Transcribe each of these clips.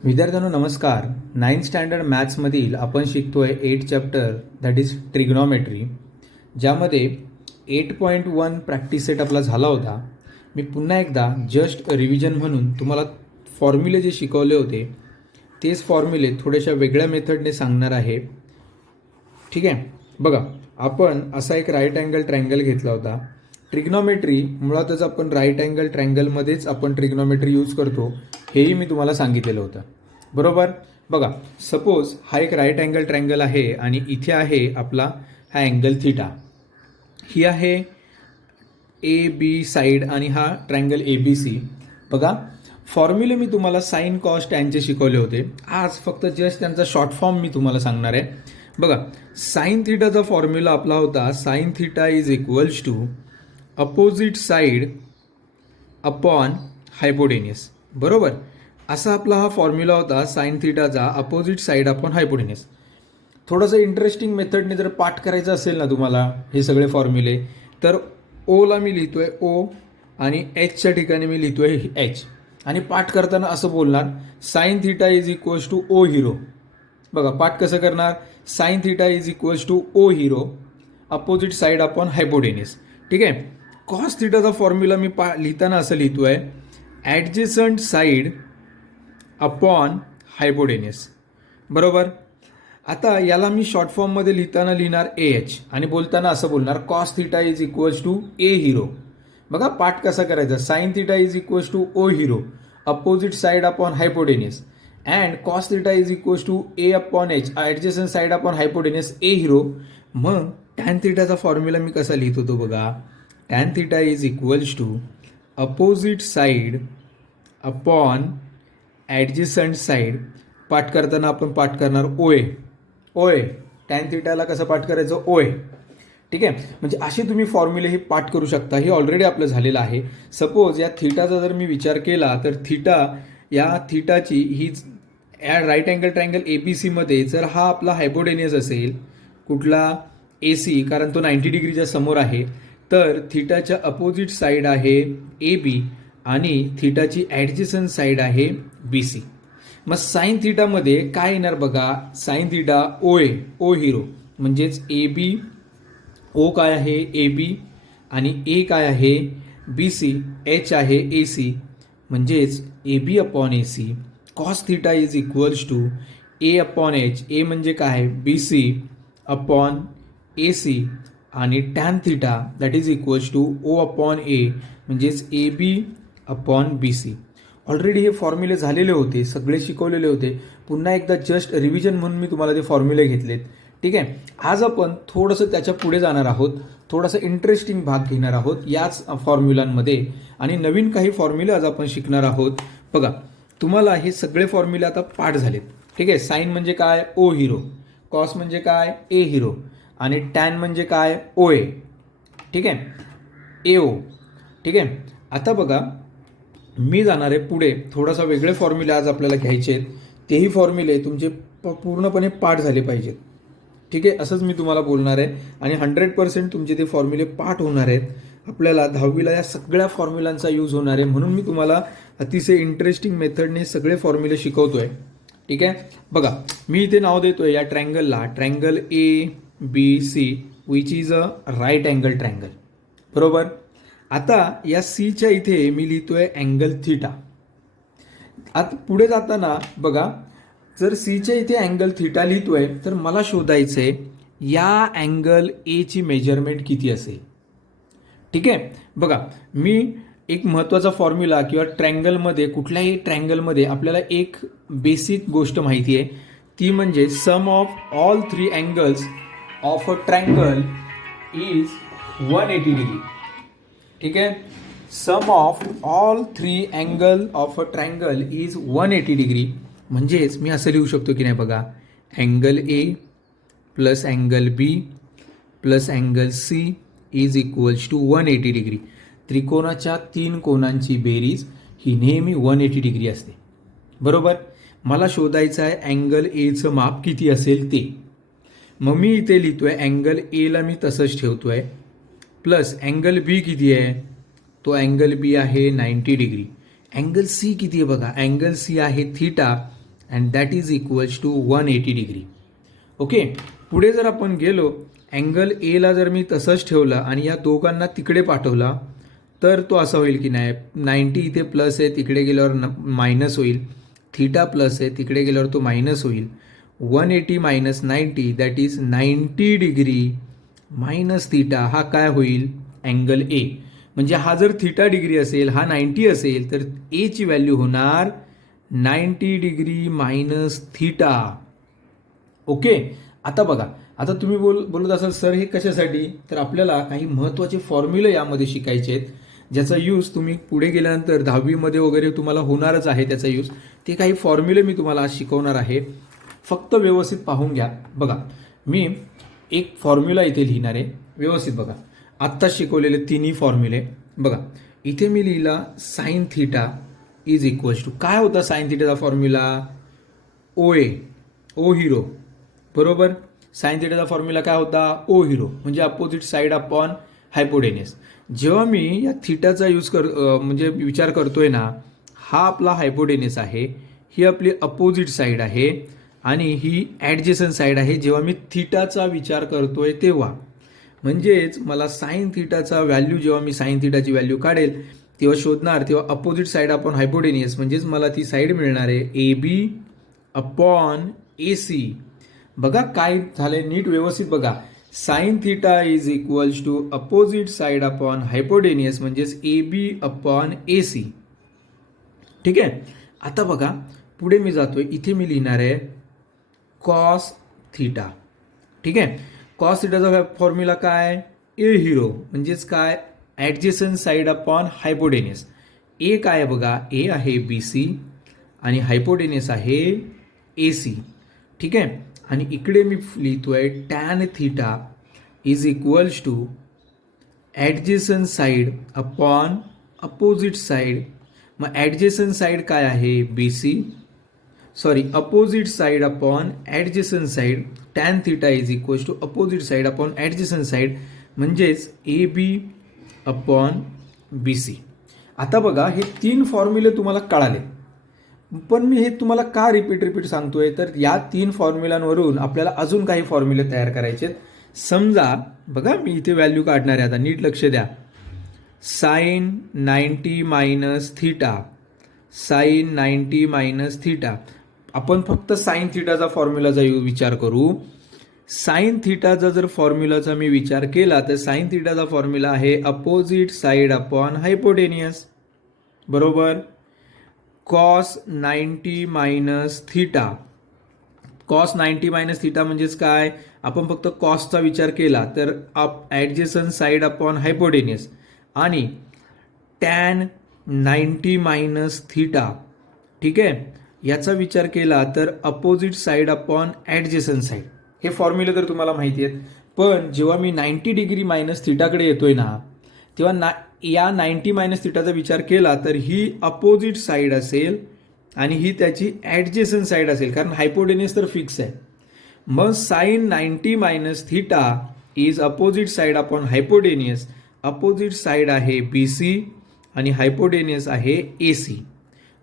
विद्यार्थ्यांनो नमस्कार. 9th standard मॅथ्समधील आपण शिकतोय 8 चॅप्टर दॅट इज ट्रिग्नॉमेट्री, ज्यामध्ये 8.1 प्रॅक्टिस सेट आपला झाला होता. मी पुन्हा एकदा जस्ट रिव्हिजन म्हणून तुम्हाला फॉर्म्युले जे शिकवले होते तेच फॉर्म्युले थोड्याशा वेगळ्या मेथडने सांगणार आहे. ठीक आहे, बघा आपण असा एक राईट अँगल ट्रायंगल घेतला होता. ट्रिग्नॉमेट्री मुळातच आपण राईट अँगल ट्रायंगलमध्येच आपण ट्रिग्नॉमेट्री यूज करतो, हेही मी तुम्हाला सांगितलेलं होतं, बरोबर. बघा, सपोज हा एक राईट अँगल ट्रायंगल आहे आणि इथे आहे आपला हा अँगल थिटा. ही आहे ए बी साईड आणि हा ट्रायंगल ए बी सी. बघा, फॉर्म्युले मी तुम्हाला साईन कॉस टॅनचे शिकवले होते. आज फक्त जस्ट त्यांचा शॉर्ट फॉर्म मी तुम्हाला सांगणार आहे. बघा, साईन थिटाचा फॉर्म्युला आपला होता sine theta is equals to opposite side upon hypotenuse, बरोबर. असा आपला हा फॉर्म्युला होता साईन थिटाचा, अपोजिट साईड अपॉन हायपोटेनियस. थोडंसं इंटरेस्टिंग मेथडने जर पाठ करायचं असेल ना तुम्हाला हे सगळे फॉर्म्युले, तर ओला मी लिहितोय ओ आणि एचच्या ठिकाणी मी लिहितोय एच, आणि पाठ करताना असं बोलणार sine theta is equals to O hero. बघा, पाठ कसं करणार, sine theta is equals to O hero opposite side upon hypotenuse. ठीक आहे. कॉस थिटाचा फॉर्म्युला मी लिहिताना असं लिहितोय ॲडजेसंट साईड अपॉन हायपोटेनियस, बरोबर. आता याला मी शॉर्ट फॉर्ममध्ये लिहिताना लिहिणार ए एच आणि बोलताना असं बोलणार cos theta is equals to A hero. बघा, पाठ कसा करायचा, sine theta is equals to O hero opposite side upon hypotenuse and cos theta is equals to A upon H adjacent side upon hypotenuse A hero. मग tan थिटाचा formula मी कसा लिहित होतो बघा, tan theta is equals to opposite side upon adjacent side. पाठ करताना आपण पाठ करणार ओए ओए, टॅन थिटाला कसं पाठ करायचं ओए. ठीक आहे, म्हणजे असे तुम्ही फॉर्म्युले हे पाठ करू शकता. हे ऑलरेडी आपलं झालेलं आहे. सपोज या थिटाचा जर मी विचार केला तर या थिटाची ही या right angle triangle A B सीमध्ये जर हा आपला हायपोटेनियस असेल, कुठला ए सी, कारण तो 90 डिग्रीच्या समोर आहे, तर थिटाच्या अपोजिट साईड आहे ए बी आणि थिटाची ॲडजेसंट साईड आहे बी सी. मग साईन थिटामध्ये काय येणार बघा, साईन थिटा ओ हिरो म्हणजेच ए बी, ओ काय आहे ए बी आणि ए काय आहे बी सी, एच आहे ए सी म्हणजेच A B upon A C. Cos theta is equals to A upon H, A म्हणजे काय B C upon A C आणि tan theta that is equals to O upon A म्हणजेच A B upon B C. Already हे फॉर्म्युले झालेले होते, सगळे शिकवलेले होते. पुन्हा एकदा जस्ट रिव्हिजन म्हणून मी तुम्हाला ते फॉर्म्युले घेतलेत. ठीक आहे, आज आपण थोडंसं त्याच्या पुढे जाणार आहोत, थोडासा इंटरेस्टिंग भाग घेणार आहोत याच फॉर्म्युलांमध्ये आणि नवीन काही फॉर्म्युले आज आपण शिकणार आहोत. बघा, तुम्हाला हे सगळे फॉर्म्युले आता पाठ झालेत. ठीक आहे, साईन म्हणजे काय ओ हिरो, कॉस म्हणजे काय ए हिरो आणि टॅन म्हणजे काय ओ ए. ठीक आहे, ए ओ. ठीक आहे, आता बघा मी जाणार आहे पुढे, थोडासा वेगळे फॉर्म्युले आज आपल्याला घ्यायचे आहेत. तेही फॉर्म्युले तुमचे पूर्णपणे पाठ झाले पाहिजेत. ठीक आहे, असंच मी तुम्हाला बोलणार आहे आणि 100% तुमचे ते फॉर्म्युले पाठ होणार आहेत. आपल्याला 10वीला या सगळ्या फॉर्म्युलांचा यूज होणार आहे, म्हणून मी तुम्हाला अतिशय इंटरेस्टिंग मेथडने सगळे फॉर्म्युले शिकवतोय. ठीक आहे, बघा मी इथे नाव देतोय या ट्रायंगलला triangle A B C which is a right angle triangle, बरोबर. आता या सीच्या इथे मी लिहितोय अँगल थिटा. आता पुढे जाताना बघा, जर सीच्या इथे अँगल थिटा लिहितोय तर मला शोधायचंय या अँगल ए ची मेजरमेंट किती असेल. ठीक आहे, बघा मी एक महत्त्वाचा फॉर्म्युला किंवा ट्रायंगलमध्ये, कुठल्याही ट्रायंगलमध्ये आपल्याला एक बेसिक गोष्ट माहिती आहे, ती म्हणजे sum of all 3 angles of a triangle is 180 degree. ठीक आहे, sum of all 3 angle of a triangle is 180 degree. म्हणजेच मी असं लिहू शकतो की नाही बघा, angle A plus angle B plus angle C is equals to 180 degree. त्रिकोणाच्या 3 कोनांची बेरीज ही नेहमी 180 डिग्री असते, बरोबर. मला शोधायचं आहे अँगल एचं माप किती असेल ते. मग मी इथे लिहितोय अँगल एला मी तसंच ठेवतोय प्लस अँगल बी किती आहे, तो अँगल बी आहे 90 डिग्री. अँगल सी किती आहे बघा, अँगल सी आहे theta and that is equals to 180 degree. Okay, पुढे जर आपण गेलो, अँगल एला जर मी तसंच ठेवला आणि या दोघांना तिकडे पाठवला तर तो असा होईल की नाही, 90 इथे प्लस आहे, तिकडे गेल्यावर मायनस होईल, थीटा प्लस आहे, तिकडे गेल्यावर तो मायनस होईल. 180 minus 90 that is 90 degree minus theta, हा काय होईल, अँगल ए. म्हणजे हा जर थीटा डिग्री असेल, हा 90 असेल, तर एची व्हॅल्यू होणार 90 डिग्री मायनस थीटा. ओके, आता बघा, आता तुम्ही बोलत असाल सर हे कशासाठी, तर आपल्याला काही महत्त्वाचे फॉर्म्युले यामध्ये शिकायचे आहेत, ज्याचा यूज तुम्ही पुढे गेल्यानंतर 10वीमध्ये वगैरे तुम्हाला होणारच आहे त्याचा यूज. ते काही फॉर्म्युले मी तुम्हाला आज शिकवणार आहे, फक्त व्यवस्थित पाहून घ्या. बघा, मी एक फॉर्म्युला इथे लिहिणार आहे, व्यवस्थित बघा. आत्ता शिकवलेले तिन्ही फॉर्म्युले बघा. इथे मी लिहिला sine theta is equals to, काय होता साइन थीटाचा formula, O A, O hero, बरोबर. साइन थीटाचा फॉर्म्युला काय होता, ओ हिरो, म्हणजे अपोजिट साईड अपॉन हायपोटेनियस. जेव्हा मी या थीटाचा यूज म्हणजे विचार करतोय ना, हा आपला हायपोटेनियस आहे, ही आपली अपोजिट साईड आहे आणि ही ॲडजेसंट साईड आहे. जेव्हा मी थीटाचा विचार करतोय तेव्हा, म्हणजेच मला साइन थीटाचा व्हॅल्यू, जेव्हा मी साइन थीटाची व्हॅल्यू काढेल तेव्हा शोधणार, तेव्हा अपोजिट साईड अपॉन हायपोटेनियस, म्हणजेच मला ती साईड मिळणार आहे A B upon A C. बघा काय झालंय, नीट व्यवस्थित बघा. Sine theta is equals to opposite side upon hypotenuse, म्हणजेच A B upon A C. ठीक आहे, आता बघा पुढे मी जातोय, इथे मी लिहिणार आहे कॉस थीटा. ठीक आहे, कॉस थीटाचा फॉर्म्युला काय, ए हिरो, म्हणजेच काय, ॲडजेसंट साईड अपॉन हायपोटेनियस. ए काय आहे बघा, ए आहे बी सी आणि हायपोटेनियस आहे ए सी. ठीक आहे, आणि इकडे मी लिहितोय tan theta is equals to adjacent side upon opposite side. मग ॲडजेसंट साईड काय आहे, B C, sorry opposite side upon adjacent side. Tan theta is equals to opposite side upon adjacent side, म्हणजेच A B upon B C. आता बघा, हे तीन फॉर्म्युले तुम्हाला कळाले, पण मी हे तुम्हाला का रिपीट सांगतोय, तर या तीन फॉर्म्युलांवरून आपल्याला अजून काही फॉर्म्युले तयार करायचे आहेत. समजा बघा, मी इथे व्हॅल्यू काढणार आहे, आता नीट लक्ष द्या. Sine 90 minus theta, sine 90 minus theta. आपण फक्त साइन थीटाचा फॉर्म्युलाचा विचार करू. साइन थीटाचा जर फॉर्म्युलाचा मी विचार केला तर साइन थीटाचा फॉर्म्युला आहे अपोजिट साईड अपॉन हायपोटेनियस, बरोबर. Cos 90 minus theta, cos 90 minus theta म्हणजेच काय, आपण फक्त कॉसचा विचार केला तर ॲडजेसंट साईड अपॉन हायपोटेनियस, आणि टॅन 90 मायनस थीटा, ठीक आहे, याचा विचार केला तर opposite side upon adjacent side. हे फॉर्म्युले तर तुम्हाला माहिती आहेत, पण जेव्हा मी 90 डिग्री मायनस थीटाकडे येतोय ना, तेव्हा या 90 मायनस थीटाचा विचार केला तर ही अपोजिट साईड असेल आणि ही त्याची ॲडजेसंट साईड असेल, कारण हायपोटेनियस तर फिक्स आहे. मग sine 90 minus theta is opposite side upon hypotenuse. Opposite side आहे बी सी आणि हायपोटेनियस आहे ए सी,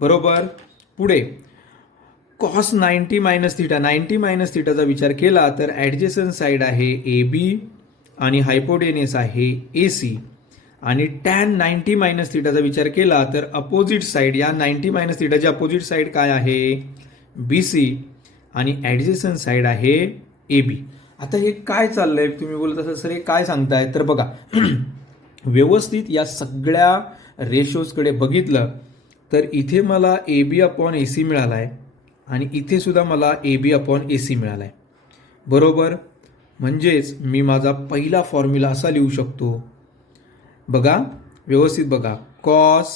बरोबर. पुढे कॉस 90 मायनस थीटा, 90 मायनस थीटाचा विचार केला तर ॲडजेसंट साईड आहे ए बी आणि हायपोटेनियस आहे ए सी, आणि टॅन 90 मायनस थीटाचा विचार केला तर अपोजिट साईड, या 90 मायनस थीटाची अपोजिट साईड काय आहे, बी सी, आणि ॲडजेसंट साईड आहे ए बी. आता हे काय चाललंय, तुम्ही बोलत असाल सर हे काय सांगताय, तर बघा व्यवस्थित या सगळ्या रेशोजकडे बघितलं तर इथे मला ए बी अपॉन ए सी मिळाला आहे आणि इथे सुद्धा मला ए बी अपॉन ए सी मिळाला आहे, बरोबर. म्हणजेच मी माझा पहिला फॉर्म्युला असा लिहू शकतो, बघा व्यवस्थित बघा, cos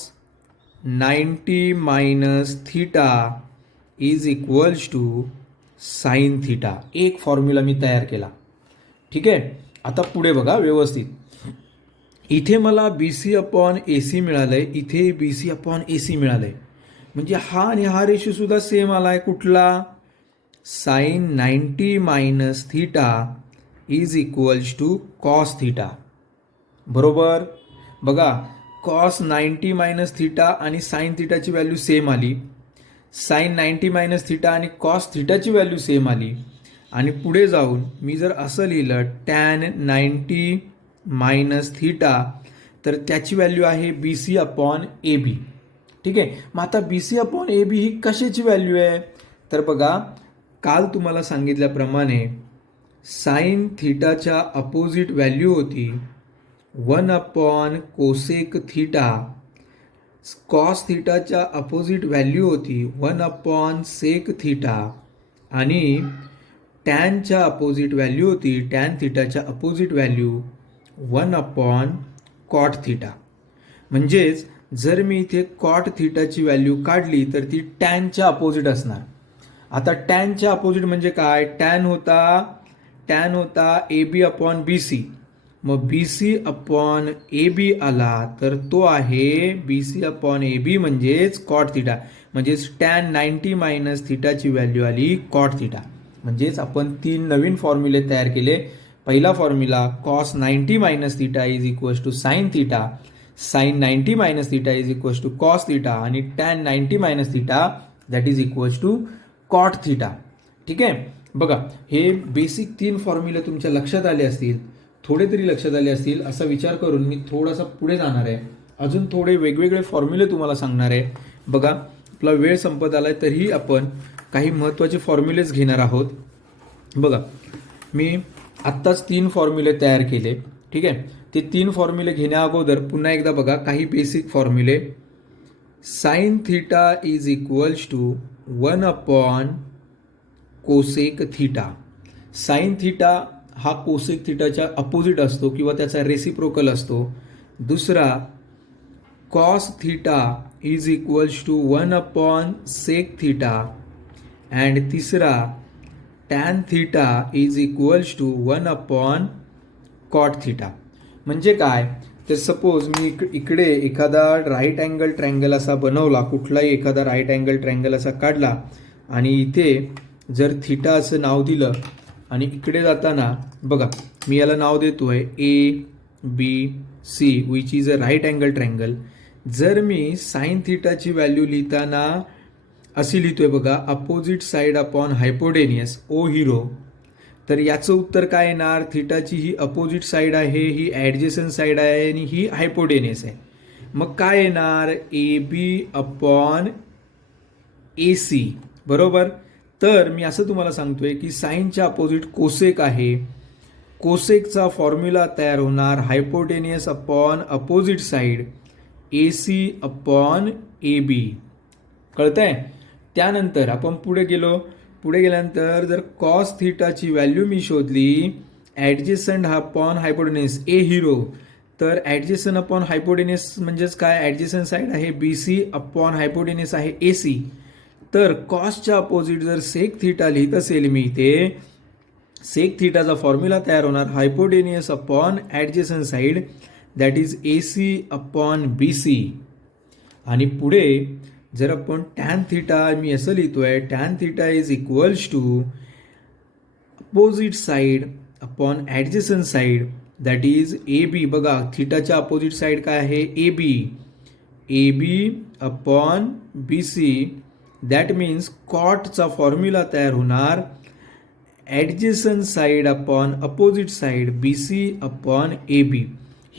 90 minus theta is equals to sine theta. एक फॉर्म्युला मी तयार केला, ठीक आहे. आता पुढे बघा व्यवस्थित, इथे मला बी सी अपॉन ए सी मिळालंय, इथे बी सी अपॉन ए सी मिळालंय, म्हणजे हा आणि हा रेशो सुद्धा सेम आलाय, कुठला, sine 90 minus theta is equals to cos theta, बरोबर. बघा कॉस 90 मायनस थीटा आणि साइन थीटाची व्हॅल्यू सेम आली. साईन 90 मायनस थिटा आणि कॉस थिटाची व्हॅल्यू सेम आली आणि पुढे जाऊन मी जर असं लिहिलं टॅन 90 मायनस थिटा तर त्याची व्हॅल्यू आहे बी सी अपॉन ए बी. ठीक आहे, मग आता बी सी अपॉन ए बी ही कशाची व्हॅल्यू आहे? तर बघा, काल तुम्हाला सांगितल्याप्रमाणे साईन थिटाच्या अपोजिट व्हॅल्यू होती 1 अपॉन कोसेक थिटा, कॉस थिटाच्या अपोजिट व्हॅल्यू होती 1 अपॉन सेक थिटा आणि टॅनच्या अपोजिट व्हॅल्यू होती टॅन थिटाच्या opposite value 1 upon cot theta. म्हणजेच जर मी इथे कॉट थिटाची व्हॅल्यू काढली तर ती टॅनच्या अपोजिट असणार. आता टॅनच्या अपोजिट म्हणजे काय? टॅन होता ए बी अपॉन बी सी. मग बी सी अपॉन ए बी आला तर तो आहे B C upon A B म्हणजेच कॉट थिटा. म्हणजेच टॅन 90 मायनस थिटाची व्हॅल्यू आली कॉट थिटा. म्हणजेच आपण 3 नवीन फॉर्म्युले तयार केले. पहिला formula cos 90 minus theta is equals to sine theta, sine 90 minus theta is equals to cos theta आणि tan 90 minus theta that is equals to cot theta. ठीक आहे, बघा हे बेसिक 3 फॉर्म्युले तुमच्या लक्षात आले असतील, थोडे तरी लक्षात आले असतील असा विचार करून मी थोडासा पुढे जाणार आहे. अजून थोडे वेगवेगळे फॉर्म्युले तुम्हाला सांगणार आहे. बघा, आपला वेळ संपत आलाय तरीही आपण काही महत्त्वाचे फॉर्म्युलेच घेणार आहोत. बघा, मी आत्ताच 3 फॉर्म्युले तयार केले. ठीक आहे, ते 3 फॉर्म्युले घेण्या अगोदर पुन्हा एकदा बघा काही बेसिक फॉर्म्युले. Sine theta is equals to 1 upon cosec theta. Sine theta हा कोसेक थिटाच्या अपोजिट असतो किंवा त्याचा रेसिप्रोकल असतो. दुसरा cos theta is equals to 1 upon sec theta and तिसरा tan theta is equals to 1 upon cot theta. म्हणजे काय? तर सपोज मी इकडे एखादा राईट अँगल ट्रँगल असा बनवला, कुठलाही एखादा राईट अँगल ट्रँगल असा काढला आणि इथे जर थिटा असं नाव दिलं आणि इकडे जाताना बघा मी याला नाव देतोय A B C which is a right angle triangle. जर मी साईन थिटाची व्हॅल्यू लिहिताना अशी लिहितोय बघा, opposite side upon hypotenuse O hero, तर याचं उत्तर काय येणार? थिटाची ही अपोजिट साईड आहे, ही ॲडजेसंट साईड आहे आणि ही हायपोटेनियस आहे. मग काय येणार? ए बी अपॉन ए सी, बरोबर. तर मी असं तुम्हाला सांगतोय की साईनच्या अपोजिट कोसेक आहे. कोसेकचा फॉर्म्युला तयार होणार hypotenuse upon opposite side A C upon A B. कळतंय? त्यानंतर आपण पुढे गेल्यानंतर जर कॉस थिटाची व्हॅल्यू मी शोधली ॲडजेसंट अपॉन हायपोटेनियस ए हिरो, तर ॲडजेसंट अपॉन हायपोटेनियस म्हणजेच काय? ॲडजेसंट साईड आहे बी सी अपॉन हायपोटेनियस आहे ए सी. तर कॉसच्या अपोजिट जर सेक थिटा लिहित असेल मी इथे, सेक थिटाचा फॉर्म्युला तयार होणार hypotenuse upon adjacent side that is A C upon B C. आणि पुढे जर आपण टॅन थिटा मी असं लिहितोय, tan theta is equals to opposite side upon adjacent side that is A B. बघा थिटाच्या अपोजिट साईड काय आहे? A B. A B upon B C that means कॉटचा फॉर्म्युला तयार होणार adjacent side upon opposite side B C upon A B.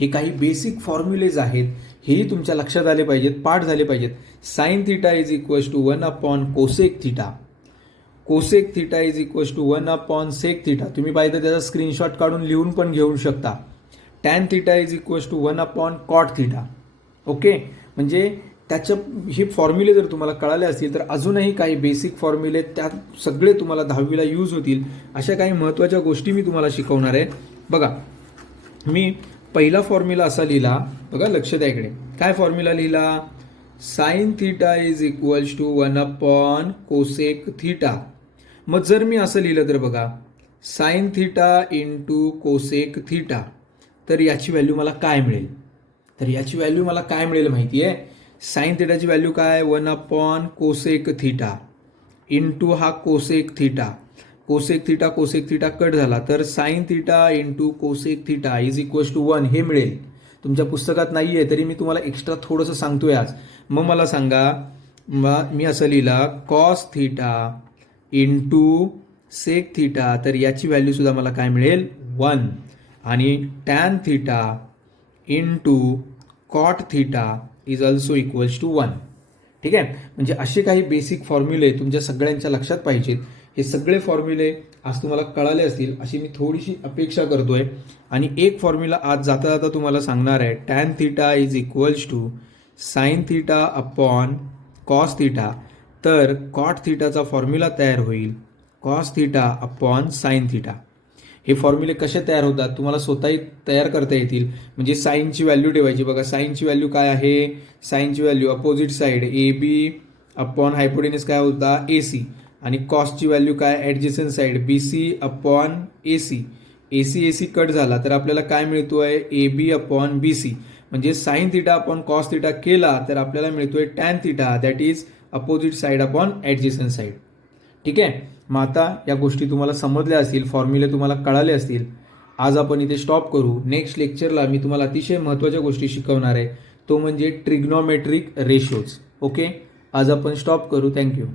हे काही basic formulas आहेत, हेही तुमच्या लक्षात आले पाहिजेत, पाठ झाले पाहिजेत. Sine theta is equals to 1 upon cosec theta, cosec theta is equals to 1 upon sec theta. तुम्ही पाहिजे त्याचा स्क्रीनशॉट काढून लिहून पण घेऊ शकता. Tan theta is equals to 1 upon cot theta. Okay, म्हणजे त्याच्या हे फॉर्म्युले जर तुम्हाला कळाले असतील तर अजूनही काही बेसिक फॉर्म्युले त्यात सगळे तुम्हाला 10वीला यूज होतील. अशा काही महत्त्वाच्या गोष्टी मी तुम्हाला शिकवणार आहे. बघा, मी पहिला फॉर्म्युला असा लिहिला, बघा लक्ष द्या इकडे. काय फॉर्म्युला लिहिला? Sine theta is equals to 1 upon cosec theta. मग जर मी असं लिहिलं तर बघा sine theta into cosec theta, तर याची व्हॅल्यू मला काय मिळेल? तर याची व्हॅल्यू मला काय मिळेल माहिती आहे? साईन थिटाची व्हॅल्यू काय? 1 अपॉन कोसेक थिटा इंटू हा cosec theta. Cosec theta cut झाला तर sine theta into cosec theta is equals to 1 हे मिळेल. तुमच्या पुस्तकात नाही आहे तरी मी तुम्हाला एक्स्ट्रा थोडंसं सांगतोय आज. मग मला सांगा मी असं लिहिला cos theta into sec theta, तर याची व्हॅल्यूसुद्धा मला काय मिळेल 1. आणि tan theta into cot theta is also equals to 1. ठीक आहे, म्हणजे असे काही बेसिक फॉर्म्युले तुमच्या सगळ्यांच्या लक्षात पाहिजेत. हे सगळे फॉर्म्युले आज तुम्हाला कळाले असतील अशी मी थोडीशी अपेक्षा करतोय. आणि एक फॉर्म्युला आज जाता जाता तुम्हाला सांगणार आहे, tan theta is equals to sine theta upon cos theta. तर कॉट थिटाचा फॉर्म्युला तयार होईल cos theta upon sine theta. हे फॉर्म्युले कसे तयार होतात तुम्हाला स्वतःही तयार करता येतील. म्हणजे साईनची व्हॅल्यू ठेवायची. बघा साईनची व्हॅल्यू काय आहे, साईनची value opposite side A B upon hypotenuse काय होता ए सी. आणि कॉसची व्हॅल्यू काय adjacent side B C upon A C. A C cut झाला तर आपल्याला काय मिळतोय A B upon B C. म्हणजे sine theta upon cos theta केला तर आपल्याला मिळतोय tan theta that is opposite side upon adjacent side. ठीक आहे, मग आता या गोष्टी तुम्हाला समजल्या असतील, फॉर्म्युले तुम्हाला कळाले असतील. आज आपण इथे स्टॉप करू. नेक्स्ट लेक्चरला मी तुम्हाला अतिशय महत्त्वाच्या गोष्टी शिकवणार आहे, तो म्हणजे ट्रिग्नॉमेट्रिक रेशोज. ओके, आज आपण स्टॉप करू. थँक्यू.